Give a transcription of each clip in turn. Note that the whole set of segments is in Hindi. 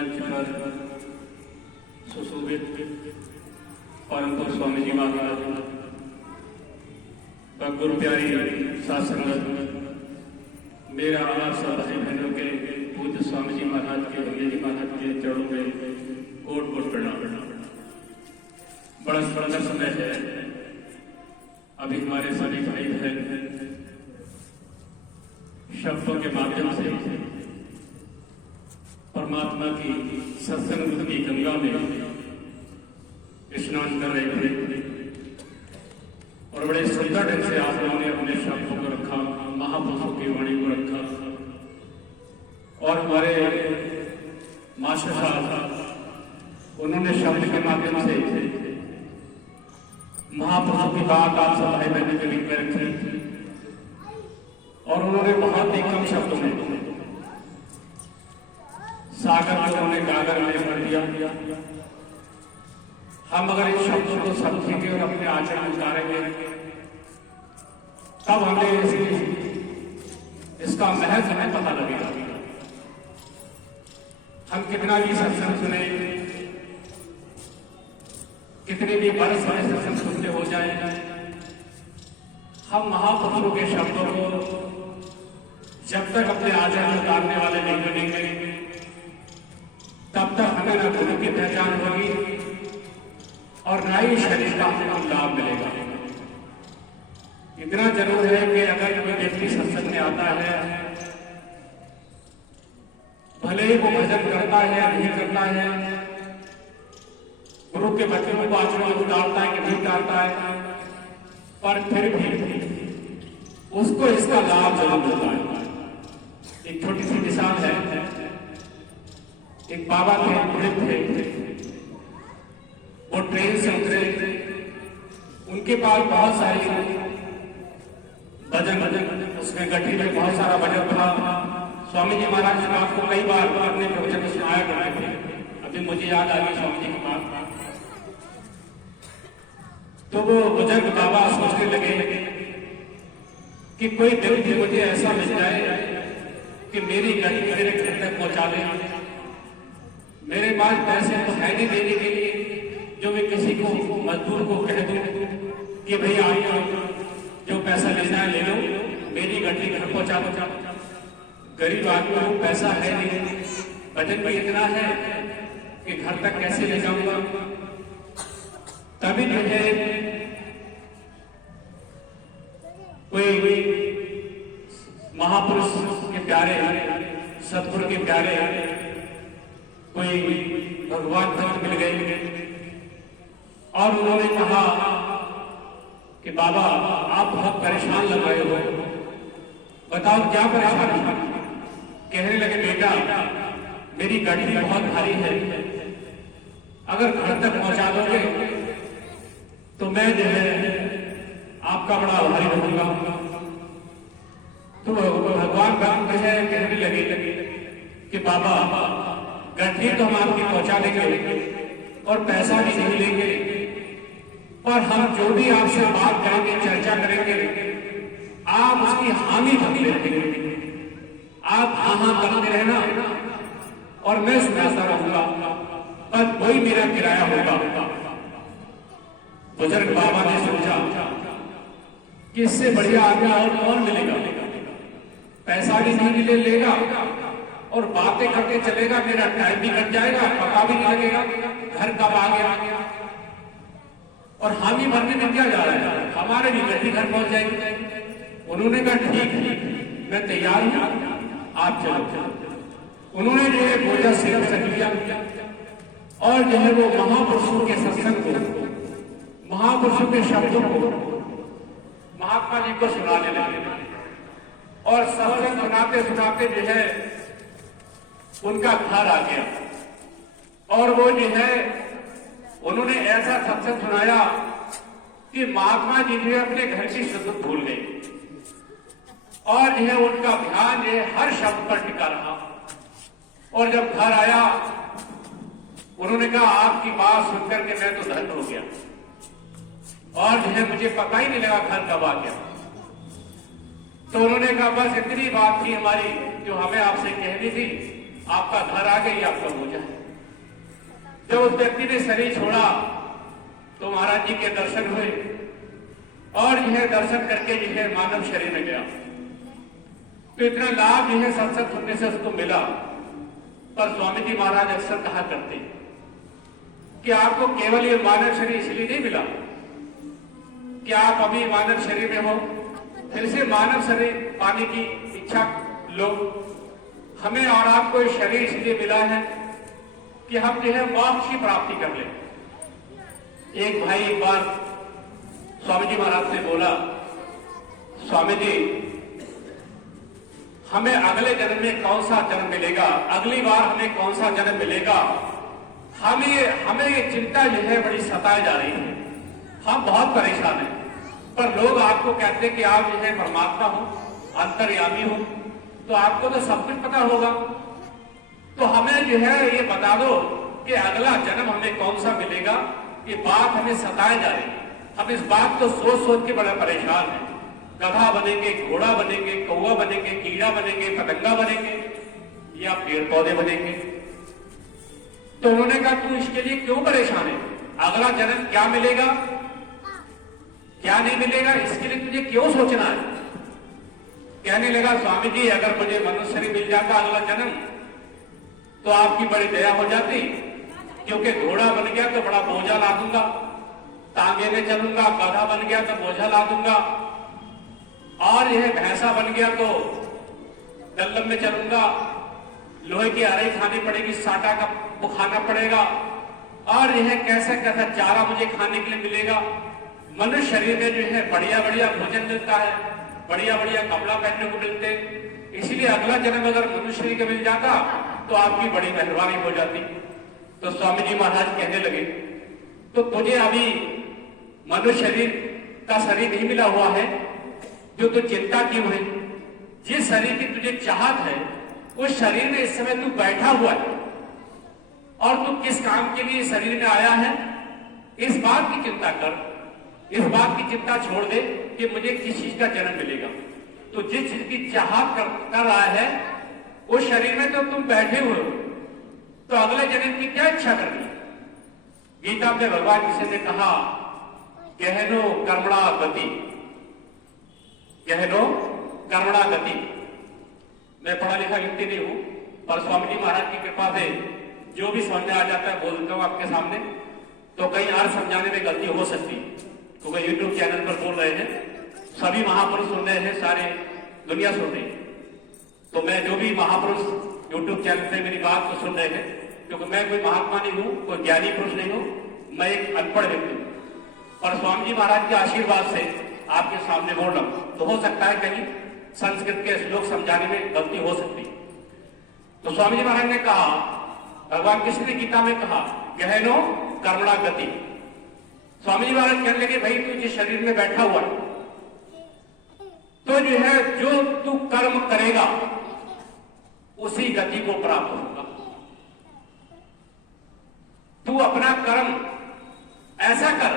मंच पर सुशोभित परम पूज्य स्वामी जी महाराज व गुरु प्यारी साध संगत, मेरा आप सब भाई बहनों के पूज्य स्वामी जी महाराज के भैया जी महाराज के चरणों में कोट कोट प्रणाम। बड़ा सुंदर समय है। अभी हमारे सभी भाई बहन शब्दों के माध्यम से परमात्मा की सत्संग की गंगा में स्नान कर रहे थे और बड़े सुंदर ढंग से आप लोगों ने अपने शब्दों को रखा, महापुरुषों की वाणी को रखा और हमारे मास्टर साहब उन्होंने शब्द के माध्यम से महापुरुषों की बात आप सब भाई बहनों के बीच में रखी और उन्होंने बहुत ही कम शब्दों में सागर को उन्होंने गागर में भर दिया। हम अगर इन शब्दों को समझेंगे और अपने आचरण में उतारेंगे तब हमें इसका महत्व हमें पता लगेगा। हम कितना भी सत्संग सुने, कितने भी बरस बड़े सत्संग सुनते हो जाए, हम महापुरुषों के शब्दों को जब तक अपने आचरण में उतारने वाले नहीं बनेंगे तब तक हमें न गुरु की पहचान होगी और न ही शरीर का हमें लाभ मिलेगा। इतना जरूर है कि अगर कोई व्यक्ति सत्संग में आता है, भले ही वो भजन करता है या नहीं करता है, गुरु के वचनों को आचरण में उतारता है कि नहीं उतारता है, पर फिर भी उसको इसका लाभ जरूर मिलता है। एक छोटी सी मिसाल है। एक बाबा थे, वृद्ध थे, वो ट्रेन से उतरे, उनके पास बहुत सारी भजन उसमें गठी में बहुत सारा भजन था। स्वामी जी महाराज ने आपको कई बार अपने प्रवचन में सुनाया करते थे। अभी मुझे याद आ गई स्वामी जी की बात। तो वो बुजुर्ग बाबा सोचने लगे कि कोई व्यक्ति मुझे ऐसा मिल जाए कि मेरी गठी मेरे घर तक पहुंचा दे। मेरे पास पैसे तो है नहीं देने के लिए जो मैं किसी को मजदूर को कह दूं कि भाई आप जो पैसा लेना है ले लो, मेरी गड्डी घर पहुंचा दो। गरीब आदमी को पैसा है नहीं, बजट भी इतना है कि घर तक कैसे ले जाऊंगा। तभी जो है कोई महापुरुष के प्यारे, सतगुरु के प्यारे कोई भगवान भक्त मिल गए और उन्होंने कहा कि बाबा आप बहुत परेशान लग रहे हो, बताओ क्या परेशानी। कहने लगे बेटा मेरी गाड़ी बहुत भारी है, अगर घर तक पहुंचा दोगे तो मैं जो है आपका बड़ा आभारी रहूंगा। तो भगवान भक्त है कहने लगे कि बाबा गड्ढी तो हम आपकी पहुंचा देंगे और पैसा भी नहीं लेंगे, और हम जो भी आपसे बात करेंगे, चर्चा करेंगे, आप उसकी हामी भरते रहेंगे। आप हाँ करते रहना और मैं सुनाता रहूंगा, पर वही मेरा किराया होगा। बुजुर्ग बाबा ने सोचा कि इससे बढ़िया आदमी और कौन मिलेगा। पैसा भी नहीं लेगा और बातें करके चलेगा, मेरा टाइम भी कट जाएगा, पता भी नहीं लगेगा घर कब आ गया। और हामी भरने में क्या जा रहा है, हमारे भी गड्डी घर पहुंच जाएगी। उन्होंने कहा ठीक है, मैं तैयार हूं, आप चलो। उन्होंने जो है बोझा सिर रख लिया और जो है वो महापुरुषों के सत्संग को, महापुरुषों के शब्दों को महात्मा जी को सुनाने लगे और सत्संग सुनाते सुनाते जो है उनका घर आ गया और वो जो है उन्होंने ऐसा सत्संग सुनाया कि महात्मा जी जो है अपने घर की शुद्ध भूल गए और जो है उनका ध्यान जो है हर शब्द पर टिका रहा। और जब घर आया उन्होंने कहा आपकी बात सुनकर के मैं तो धन्य हो गया और जो है मुझे पता ही नहीं लगा घर कब आ गया। तो उन्होंने कहा बस इतनी बात थी हमारी जो हमें आपसे कहनी थी, आपका घर आ गई, आपका बोझा है। जब उस व्यक्ति ने शरीर छोड़ा तो महाराज जी के दर्शन हुए और यह दर्शन करके यह मानव शरीर में गया। तो इतना लाभ यह सत्संग सुनने से उसको मिला। पर स्वामी जी महाराज अक्सर कहा करते कि आपको केवल ये मानव शरीर इसलिए नहीं मिला कि आप अभी मानव शरीर में हो, फिर से मानव शरीर पाने की इच्छा लो। हमें और आपको ये शरीर इसलिए मिला है कि हम जो है मोक्ष की प्राप्ति कर ले। एक भाई एक बार स्वामी जी महाराज से बोला, स्वामी जी हमें अगले जन्म में कौन सा जन्म मिलेगा, अगली बार हमें कौन सा जन्म मिलेगा, हमें ये चिंता जो है बड़ी सताए जा रही है। हम बहुत परेशान हैं। पर लोग आपको कहते हैं कि आप जो है परमात्मा हो, अंतर्यामी हो, तो आपको तो सब कुछ पता होगा। तो हमें जो है ये बता दो कि अगला जन्म हमें कौन सा मिलेगा। ये बात हमें सताए जा रही है। हम इस बात को सोच सोच के बड़ा परेशान हैं। गधा बनेंगे, घोड़ा बनेंगे, कौवा बनेंगे, कीड़ा बनेंगे, पतंगा बनेंगे या पेड़ पौधे बनेंगे। तो उन्होंने कहा तू इसके लिए क्यों परेशान है, अगला जन्म क्या मिलेगा क्या नहीं मिलेगा, इसके लिए तुझे क्यों सोचना है। कहने लगा स्वामी जी अगर मुझे मनुष्य शरीर मिल जाता अगला जन्म तो आपकी बड़ी दया हो जाती, क्योंकि घोड़ा बन गया तो बड़ा बोझा ला दूंगा, तांगे में चलूंगा, गधा बन गया तो बोझा ला दूंगा, और यह भैंसा बन गया तो दल्लम में चलूंगा, लोहे की अरई खानी पड़ेगी, साटा का वो खाना पड़ेगा, और यह कैसा कैसा चारा मुझे खाने के लिए मिलेगा। मनुष्य शरीर में जो है बढ़िया बढ़िया भोजन मिलता है, बढ़िया बढ़िया कपड़ा पहनने को मिलते, इसलिए अगला जन्म अगर मनुष्य शरीर का मिल जाता तो आपकी बड़ी मेहरबानी हो जाती। तो स्वामी जी महाराज कहने लगे तो तुझे अभी मनुष्य शरीर का शरीर नहीं मिला हुआ है जो तू चिंता क्यों है। जिस शरीर की तुझे चाहत है उस शरीर में इस समय तू बैठा हुआ है और तू किस काम के लिए शरीर में आया है, इस बात की चिंता कर। इस बात की चिंता छोड़ दे कि मुझे किस चीज का जन्म मिलेगा। तो जिस चीज की चाहत कर रहा है उस शरीर में तो तुम बैठे हुए हो, तो अगले जन्म की क्या इच्छा करनी। गीता में भगवान किसी ने कहा गहनो कर्मणा गति, गहनो कर्मणा गति। मैं पढ़ा लिखा व्यक्ति नहीं हूं, पर स्वामी जी महाराज की कृपा से जो भी समझ में आ जाता है बोल देता हूं आपके सामने। तो कहीं अर्थ समझाने में गलती हो सकती है, तो मैं यूट्यूब चैनल पर बोल रहे हैं, सभी महापुरुष सुन रहे हैं, सारे दुनिया सुन रही है। तो मैं जो भी महापुरुष यूट्यूब चैनल पे मेरी बात को सुन रहे हैं, क्योंकि मैं कोई महात्मा नहीं हूं, कोई ज्ञानी पुरुष नहीं हूं, मैं एक अनपढ़ व्यक्ति हूं, पर स्वामी जी महाराज के आशीर्वाद से आपके सामने बोल रहा हूं। तो हो सकता है कहीं संस्कृत के श्लोक समझाने में गलती हो सकती। तो स्वामी जी महाराज ने कहा, भगवान कृष्ण ने गीता में कहा गहनो कर्मणा गति। स्वामी जी महाराज कहने लगे भाई तू जिस शरीर में बैठा हुआ है तो जो है जो तू कर्म करेगा उसी गति को प्राप्त होगा। तू अपना कर्म ऐसा कर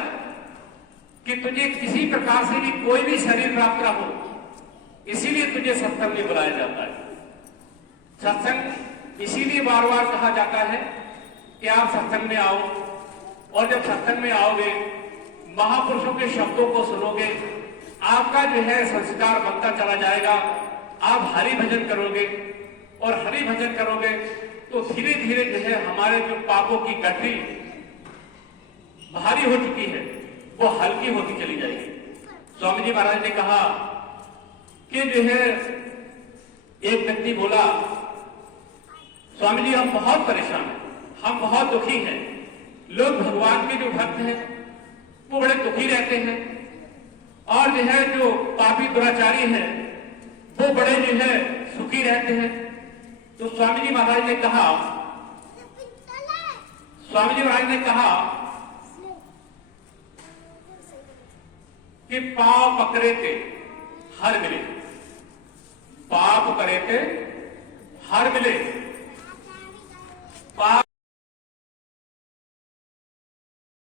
कि तुझे किसी प्रकार से भी कोई भी शरीर प्राप्त ना हो। इसीलिए तुझे सत्संग में बुलाया जाता है। सत्संग इसीलिए बार बार कहा जाता है कि आप सत्संग में आओ, और जब सत्संग में आओगे महापुरुषों के शब्दों को सुनोगे, आपका जो है संस्कार बनता चला जाएगा। आप हरि भजन करोगे, और हरि भजन करोगे तो धीरे धीरे जो है हमारे जो पापों की गठरी भारी हो चुकी है वो हल्की होती चली जाएगी। स्वामी जी महाराज ने कहा कि जो है एक व्यक्ति बोला, स्वामी जी हम बहुत परेशान हैं, हम बहुत दुखी हैं। लोग भगवान के जो भक्त हैं वो बड़े दुखी रहते हैं, और जो है जो पापी दुराचारी हैं वो बड़े जो है सुखी रहते हैं। तो स्वामी जी महाराज ने कहा कि पाप पकड़े थे हर मिले, पाप करे थे हर मिले,